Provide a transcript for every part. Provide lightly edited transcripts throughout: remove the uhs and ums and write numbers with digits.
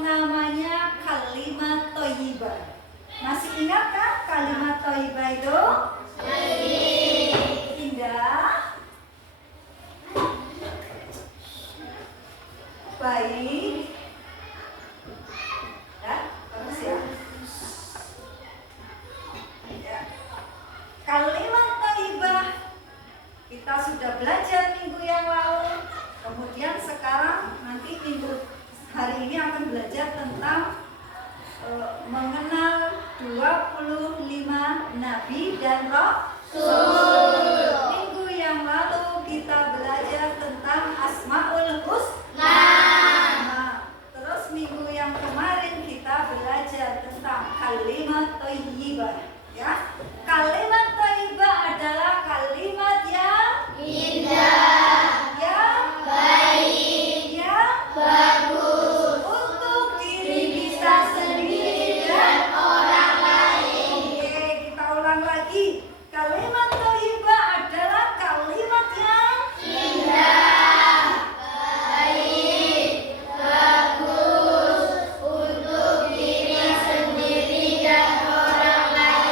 yang namanya kalimat thayyibah. Masih ingat kan kalimat thayyibah itu? Masih. Indah, baik, ya, terus ya. Kalimat thayyibah kita sudah belajar minggu yang lalu. Kemudian sekarang nanti minggu hari ini akan belajar tentang mengenal 25 nabi dan rasul. Minggu yang lalu kita belajar tentang Asmaul Husna. Nah, terus minggu yang kemarin kita belajar tentang kalimat thayyibah. Ya, kalimat thayyibah adalah kalimat yang indah, yang baik, yang bagus untuk diri kita sendiri dan orang lain. Oke, kita ulang lagi. Kalimat thayyibah adalah kalimat yang indah, baik, bagus untuk diri sendiri dan orang lain.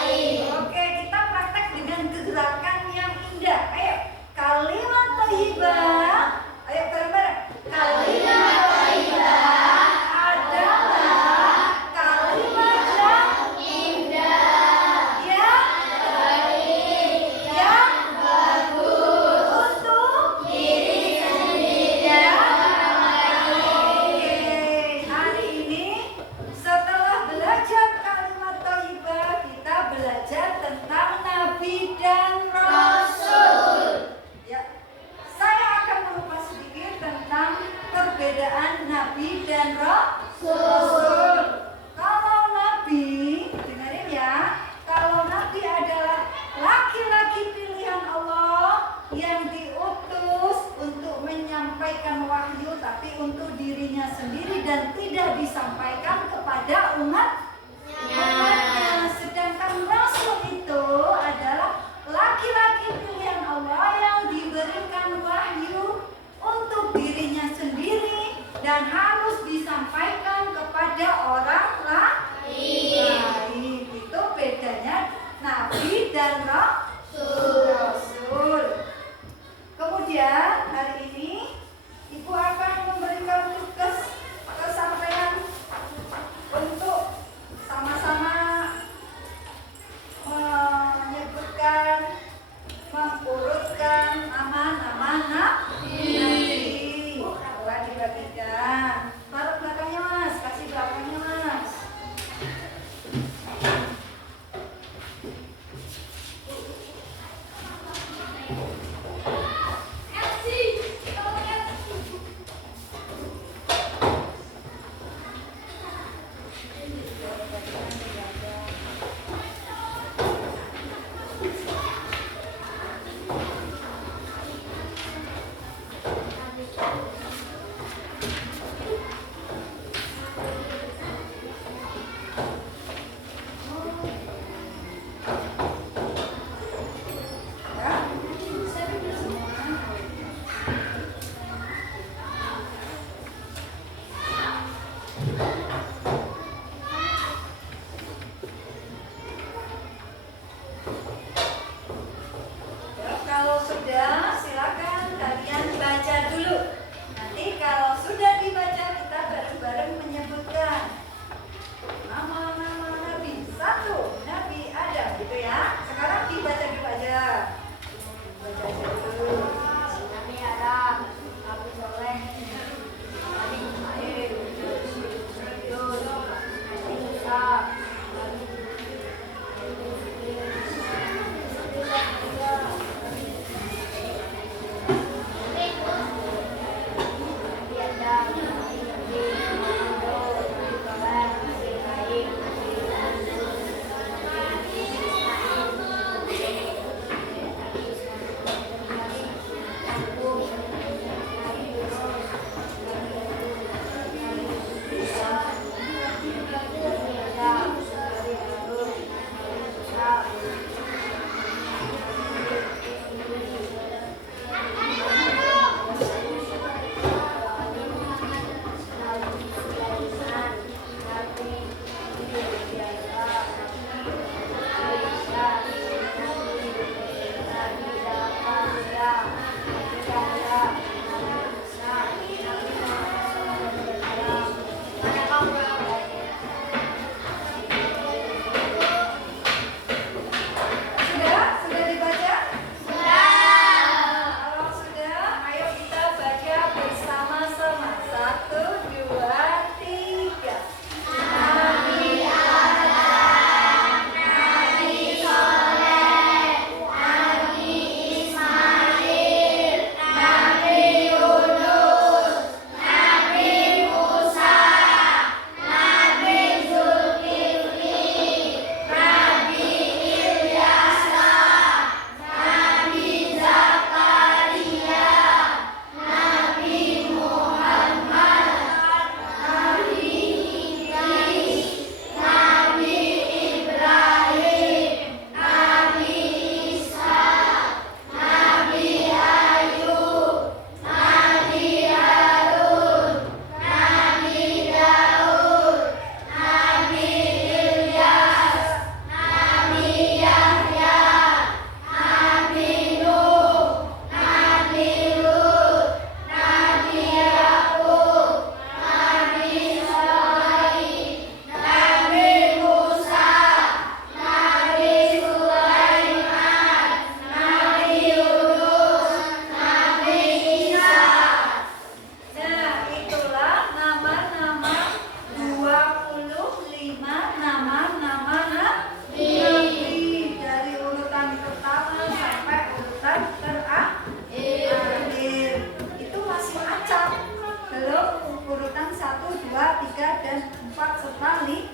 4 serta 5.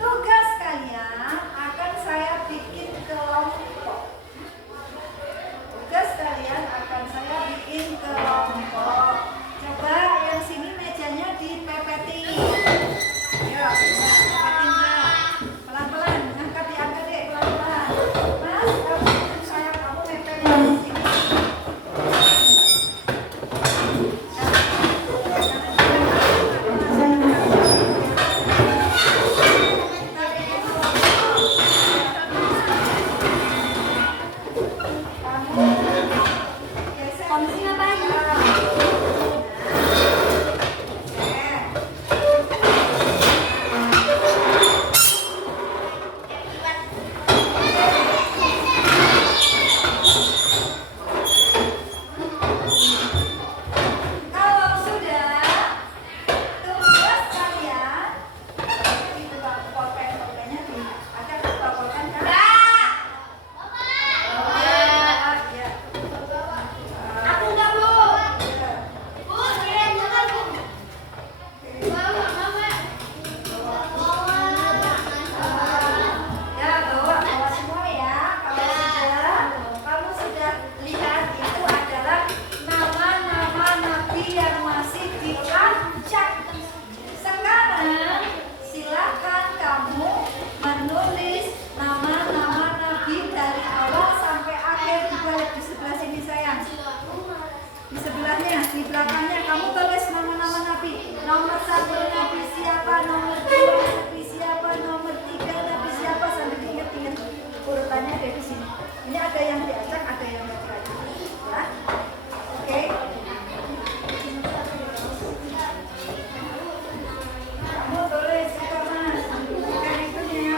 Tugas kalian akan saya bikin kelompok. Tugas kalian akan saya bikin kelompok. Coba yang sini mejanya dipepetin. Ayo, pepetin ya. Pelan-pelan, angkat diangkat deh pelan-pelan. Mas, kamu saya kamu pepetin di sini. Di belakangnya kamu tulis nama-nama nabi. Nomor 1 nabi siapa, nomor 2 nabi siapa, nomor 3 nabi siapa, sampai diingat-ingat urutannya ada di sini. Ini ada yang diacak, ada yang diacak. Ya, oke. Kamu tulis apa mas? Bukan itunya.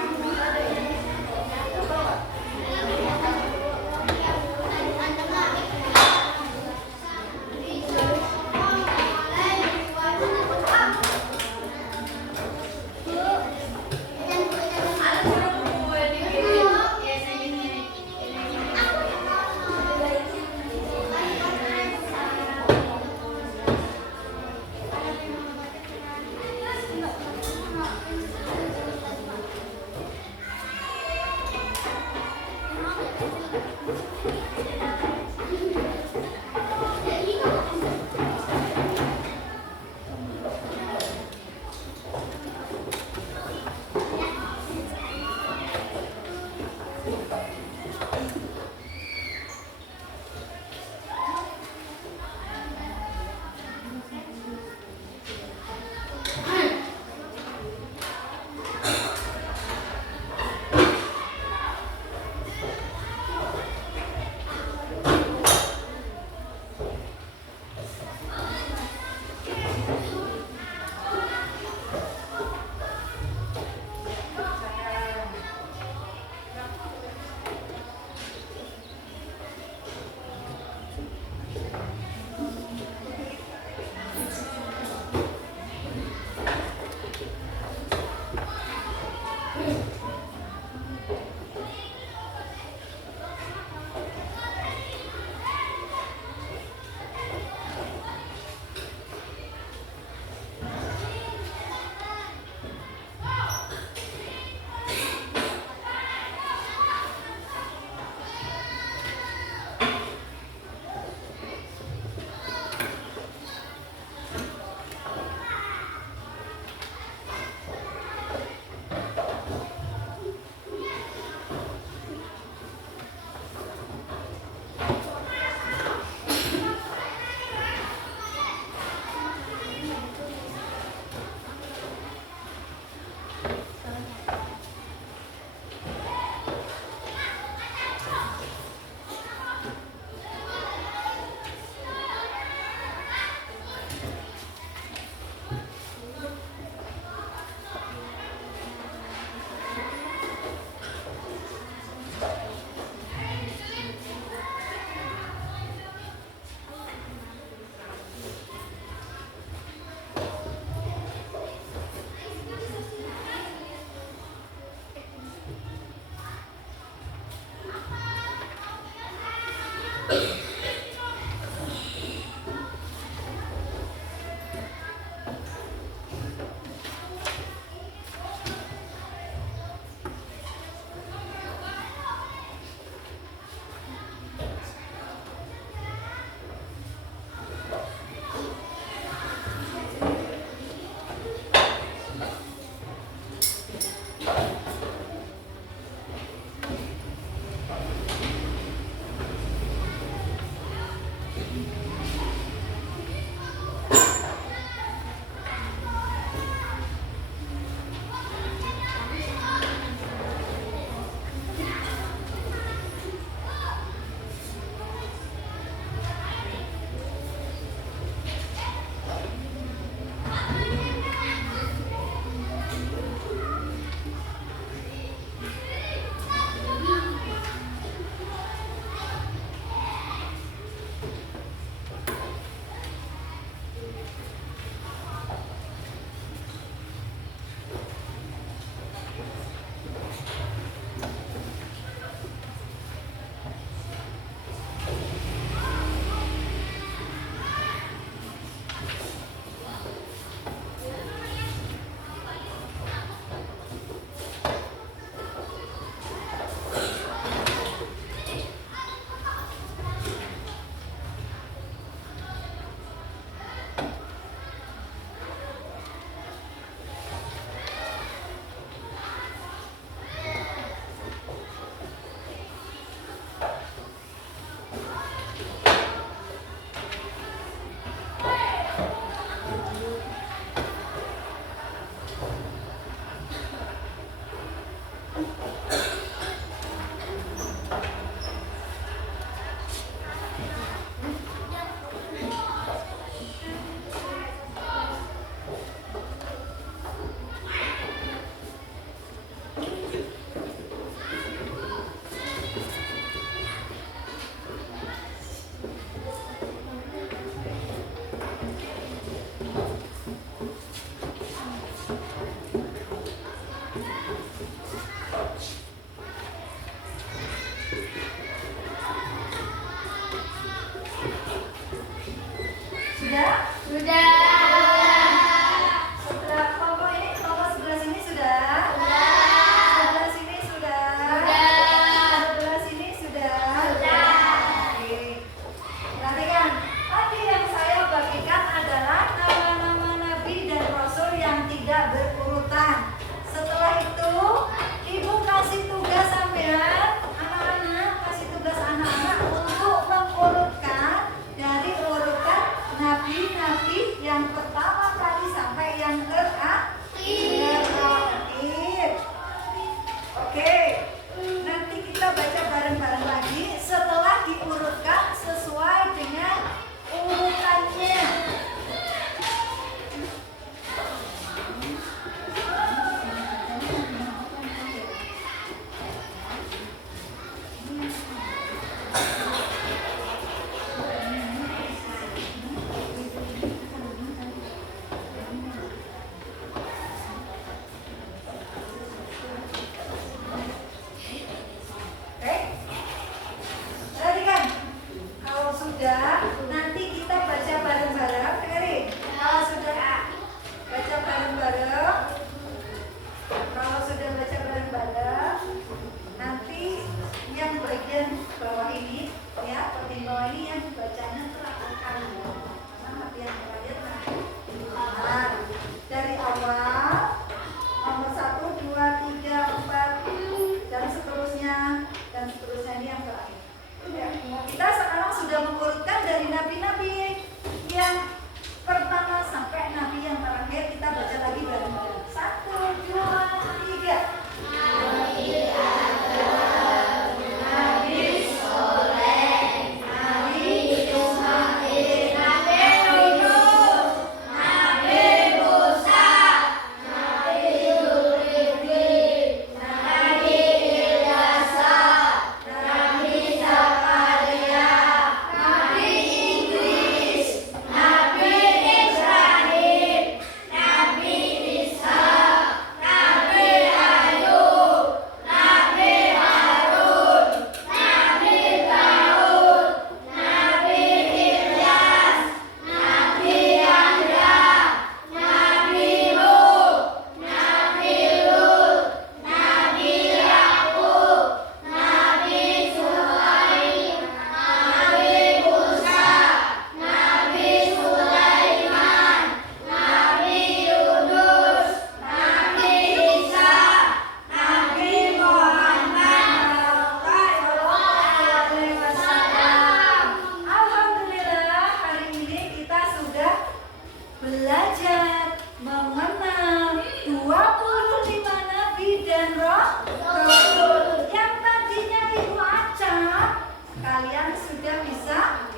kalian sudah bisa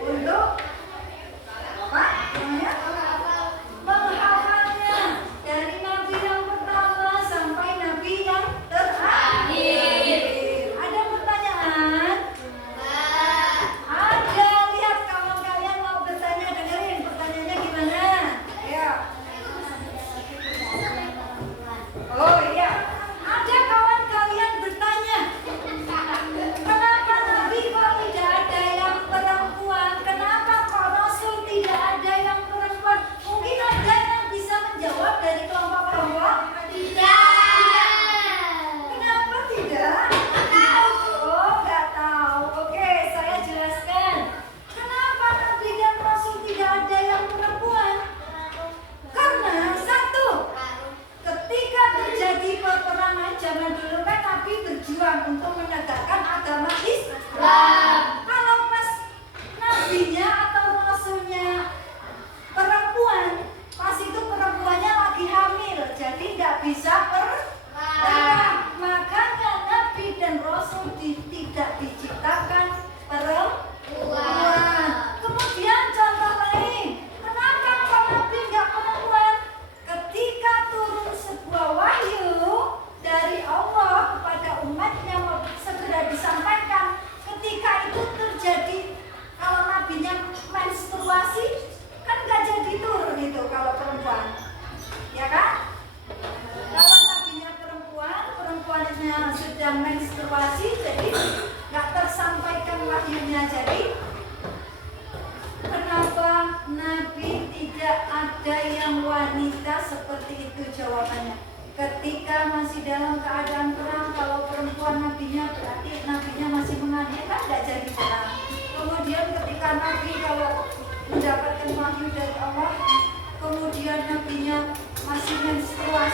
untuk apa namanya? Menghafalnya dari nabi yang pertama sampai nabi yang terakhir. Ada pertanyaan? Ada. Lihat kawan kalian mau bertanya, dengerin pertanyaannya gimana? Ya. Oh iya. Ada kawan kalian bertanya, kenapa nabi kok tidak ada yang perempuan? Kenapa kok rasul tidak ada yang perempuan? Mungkin ada yang bisa menjawab dari kelompok perempuan? Kenapa tidak? Oh, nggak tahu. Oke, saya jelaskan. Kenapa nabi dan rasul tidak ada yang perempuan? Karena satu, ketika terjadi peperangan zaman dulu kan nabi berjuang untuk menegakkan agama Islam. Kalau pas nabinya atau rasulnya perempuan, pas itu perempuannya lagi hamil, jadi nggak bisa perang. Makanya nabi dan rasul tidak diciptakan perempuan. Kemudian contoh lain, kenapa kok nabi nggak perempuan? Ketika turun sebuah wahyu dari Allah kepada umatnya mau segera disampaikan, ketika itu terjadi, kalau nabinya menstruasi kan nggak jadi turun itu kalau perempuan, ya kan? Kalau nabinya perempuan, perempuannya sedang menstruasi, jadi nggak tersampaikan wahyunya. Jadi kenapa nabi tidak ada yang wanita seperti itu? Jawabannya, ketika masih dalam keadaan perang, kalau perempuan nabinya berarti nabinya masih mengandung, kan nggak jadi perang. Kemudian ketika nabi kalau mendapatkan wahyu dari Allah, kemudian nabinya masih menstruasi,